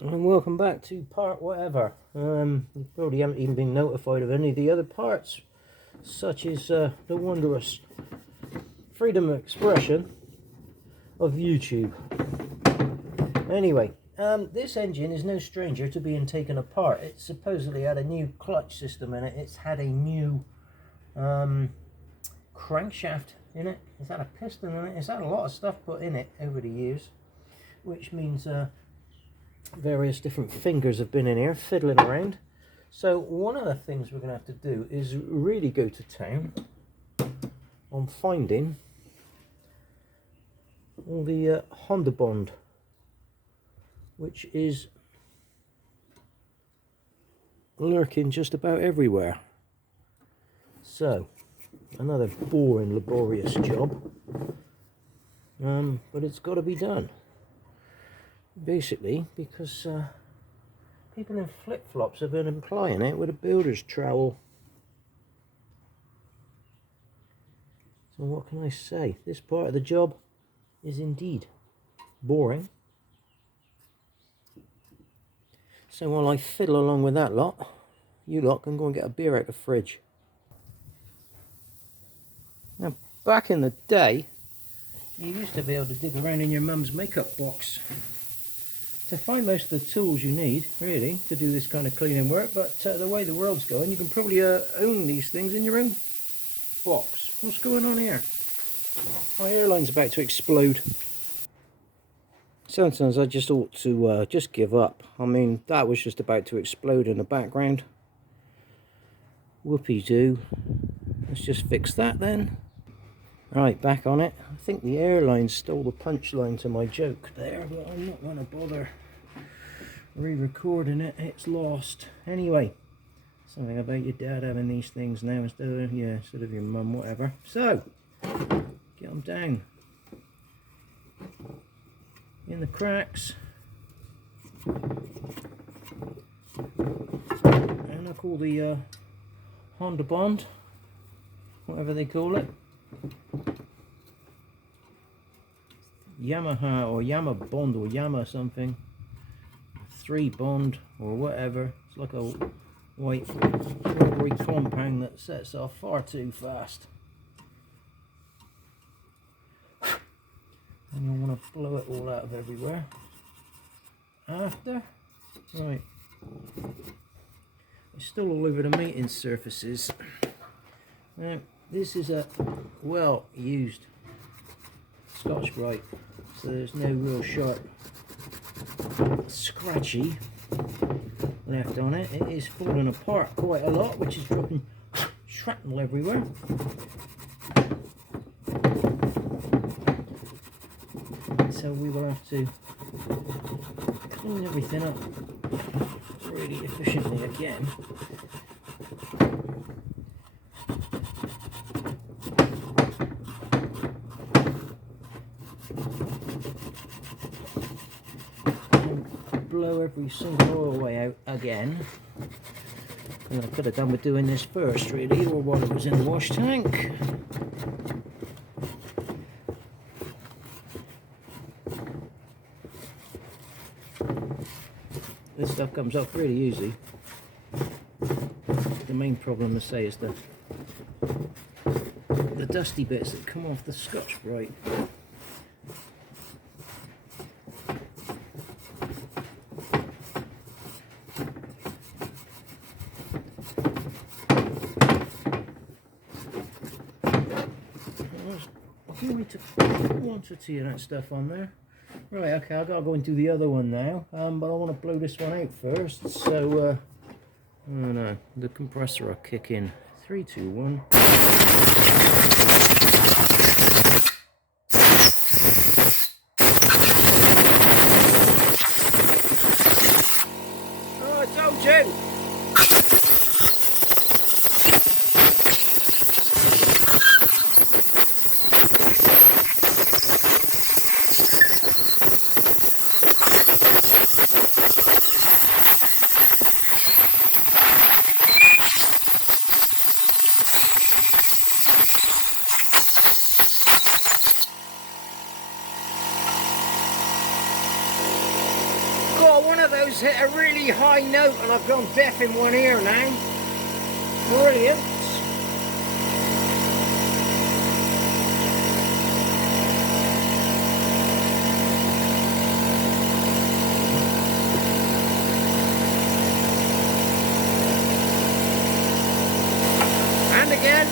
And welcome back to part whatever. You probably haven't even been notified of any of the other parts, such as the wondrous freedom of expression of YouTube. Anyway, this engine is no stranger to being taken apart. It supposedly had a new clutch system in it. It's had a new crankshaft in it. It's had a piston in it. It's had a lot of stuff put in it over the years, which means various different fingers have been in here fiddling around. So one of the things we're going to have to do is really go to town on finding all the Honda Bond, which is lurking just about everywhere. So another boring, laborious job, but it's got to be done. Basically, because people in flip-flops have been applying it with a builder's trowel. So what can I say? This part of the job is indeed boring. So while I fiddle along with that lot, you lot can go and get a beer out of the fridge. Now, back in the day, you used to be able to dig around in your mum's makeup box to find most of the tools you need, really, to do this kind of cleaning work. But the way the world's going, you can probably own these things in your own box. What's going on here? My airline's about to explode. Sometimes I just ought to just give up. I mean, that was just about to explode in the background. Whoopie-doo. Let's just fix that then. Right, back on it. I think the airline stole the punchline to my joke there, but I'm not going to bother re-recording it. It's lost. Anyway, something about your dad having these things now instead of your mum, whatever. So, get them down in the cracks, and I call the Honda Bond, whatever they call it, Yamaha or Yama Bond or Yama something, 3 Bond or whatever. It's like a white rubbery compound that sets off far too fast, and you'll want to blow it all out of everywhere after. Right, it's still all over the mating surfaces. Now this is a well used Scotch-Brite, so there's no real sharp scratchy left on it. It is falling apart quite a lot, which is dropping shrapnel everywhere. So we will have to clean everything up really efficiently again. Blow every single oil out again. And I could have done with doing this first, really, or while it was in the wash tank. This stuff comes off really easy. The main problem, to say, is the dusty bits that come off the Scotch-Brite. Quantity of that stuff on there. Right, okay, I've got to go into the other one now, but I want to blow this one out first, so oh no, the compressor will kick in. 3, 2, 1. Oh, I told you! of those hit a really high note and I've gone deaf in one ear now. Brilliant. And again.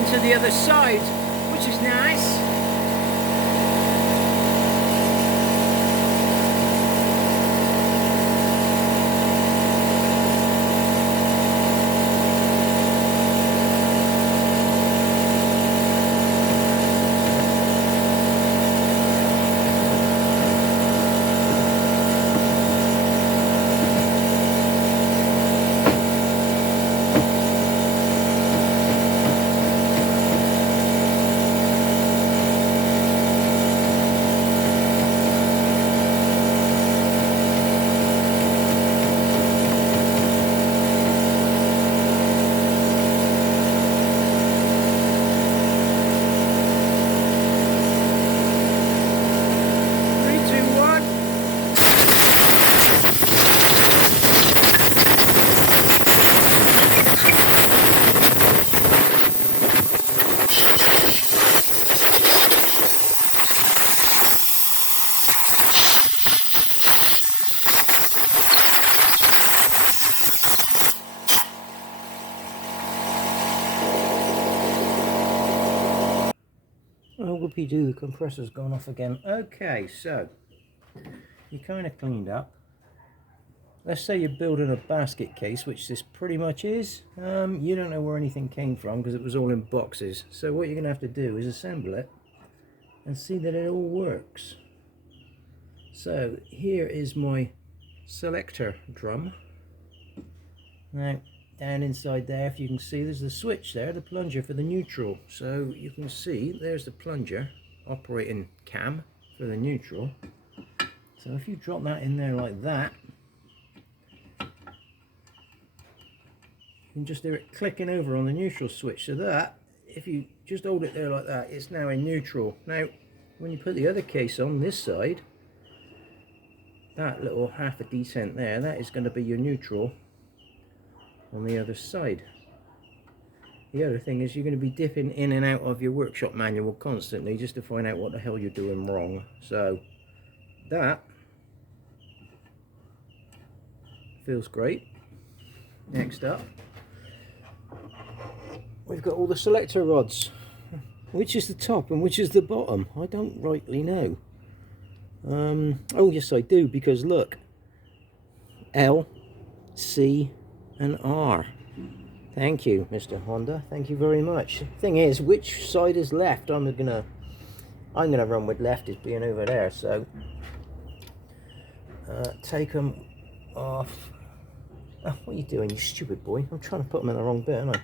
To the other side, which is nice. Oh, whoopie-doo, the compressor's gone off again. Okay, so you kind of cleaned up. Let's say you're building a basket case, which this pretty much is. You don't know where anything came from because it was all in boxes. So what you're going to have to do is assemble it and see that it all works. So here is my selector drum. Now, down inside there, if you can see, there's the switch there, the plunger for the neutral. So you can see there's the plunger operating cam for the neutral. So if you drop that in there like that, you can just hear it clicking over on the neutral switch. So that, if you just hold it there like that, it's now in neutral. Now, when you put the other case on this side, that little half a decent there, that is going to be your neutral on the other side. The other thing is you're going to be dipping in and out of your workshop manual constantly just to find out what the hell you're doing wrong. So that feels great. Next up, we've got all the selector rods. Which is the top and which is the bottom? I don't rightly know. Oh yes I do, because look, L, C and R. Thank you, Mr. Honda. Thank you very much. Thing is, which side is left? I'm gonna run with left as being over there. So take them off. Oh, what are you doing, you stupid boy? I'm trying to put them in the wrong bit, aren't I?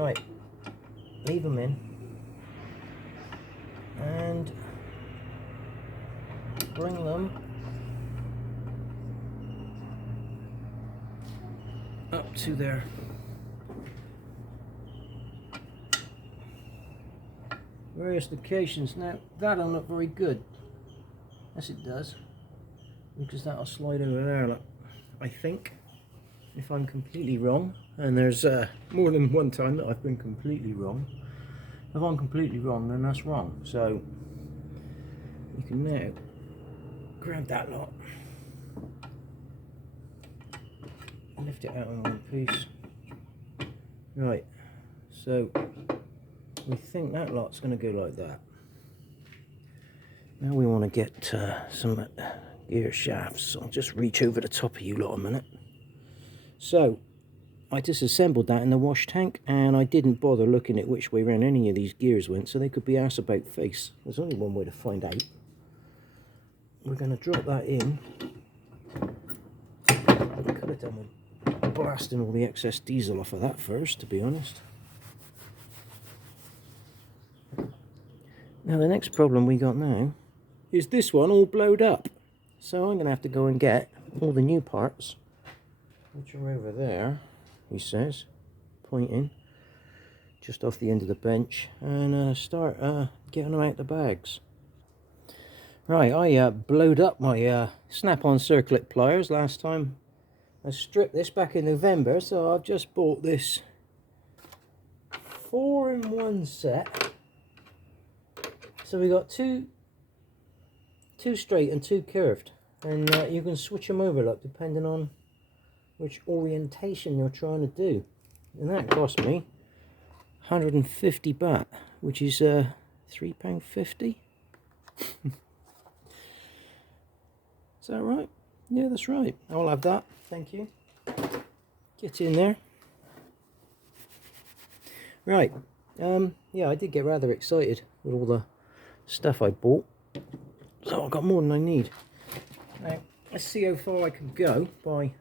Right, leave them in and bring them up to their various locations. Now that'll look very good. Yes it does, because that'll slide over there, look, I think, if I'm completely wrong, and there's more than one time that I've been completely wrong. If I'm completely wrong, then that's wrong. So you can now grab that lot, lift it out in one piece. Right, so we think that lot's going to go like that. Now we want to get some gear shafts. I'll just reach over the top of you lot a minute. So I disassembled that in the wash tank, and I didn't bother looking at which way around any of these gears went, so they could be ass about face. There's only one way to find out. We're going to drop that in. I could have done with blasting all the excess diesel off of that first, to be honest. Now the next problem we got now is this one all blowed up. So I'm going to have to go and get all the new parts, which are over there, he says, pointing just off the end of the bench, and start getting them out the bags. Right, I blowed up my snap-on circlip pliers last time. I stripped this back in November, so I've just bought this 4-in-1 set. So we got two straight and 2 curved, and you can switch them over, look, depending on which orientation you're trying to do. And that cost me 150 baht, which is £3.50. Is that right? Yeah, that's right. I'll have that. Thank you. Get in there. Right. Yeah, I did get rather excited with all the stuff I bought. So I've got more than I need. Now, let's see how far I can go by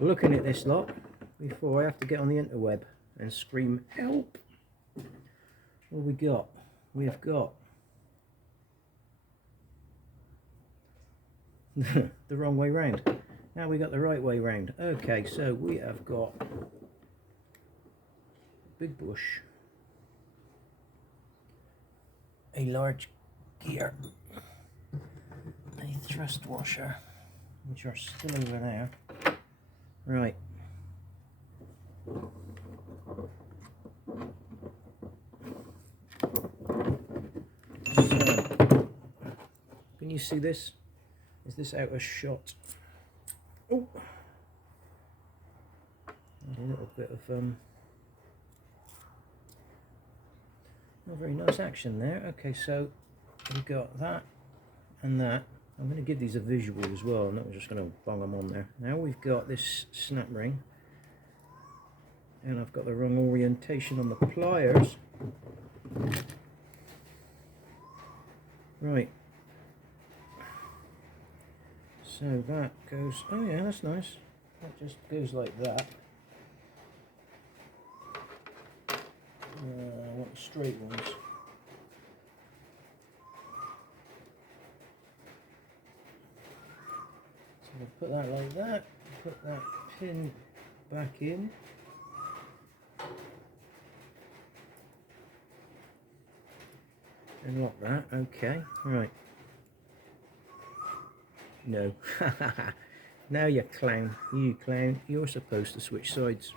looking at this lot before I have to get on the interweb and scream, help! What have we got? We have got the wrong way round. Now we got the right way round. Okay, so we have got big bush, a large gear, a thrust washer, which are still over there. Right. So, can you see this? Is this out of shot? Oh, a little bit of not very nice action there. Okay, so we've got that and that. I'm going to give these a visual as well. I'm not just going to bung them on there. Now we've got this snap ring, and I've got the wrong orientation on the pliers. Right. So that goes, oh yeah, that's nice. That just goes like that. I want the straight ones. So we'll put that like that, put that pin back in. And lock that, okay, right. No. Now you clown, you're supposed to switch sides.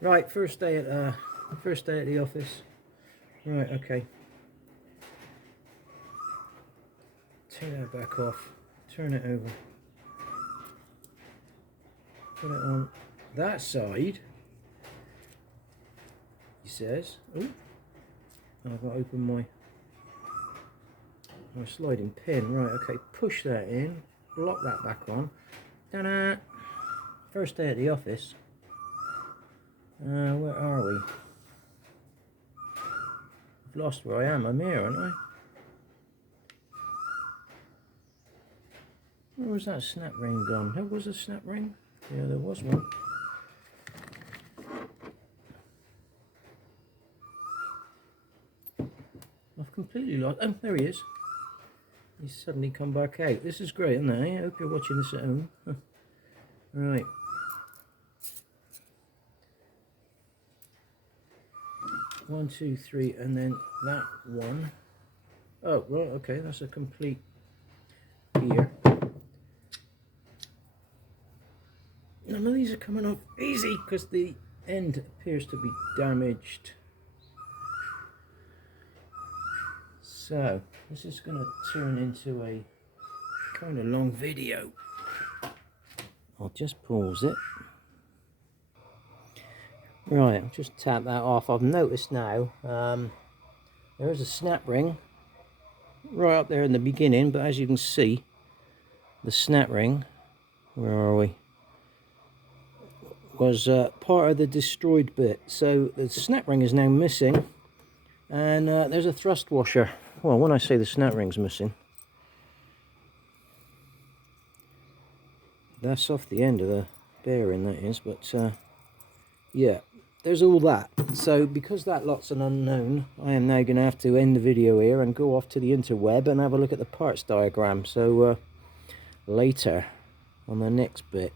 Right, first day at the office. Right, okay. Take that back off, turn it over. Put it on that side, he says. Oh, I've got to open my sliding pin. Right, okay, push that in, lock that back on. Ta-da! First day at the office. Where are we? I've lost where I am. I'm here, aren't I? Where was that snap ring gone? There was a snap ring? Yeah, there was one. I've completely lost. Oh, there he is. He's suddenly come back out. This is great, isn't it? I hope you're watching this at home. Right. One, two, three, and then that one. Oh, right, okay, that's a complete gear. None of these are coming off easy because the end appears to be damaged. So, this is going to turn into a kind of long video. I'll just pause it. Right, I'll just tap that off. I've noticed now there is a snap ring right up there in the beginning, but as you can see, the snap ring where are we? Was part of the destroyed bit. So the snap ring is now missing, and there's a thrust washer. Well, when I say the snap ring's missing, that's off the end of the bearing, that is, but yeah, there's all that. So because that lot's an unknown, I am now going to have to end the video here and go off to the interweb and have a look at the parts diagram. So later on the next bit.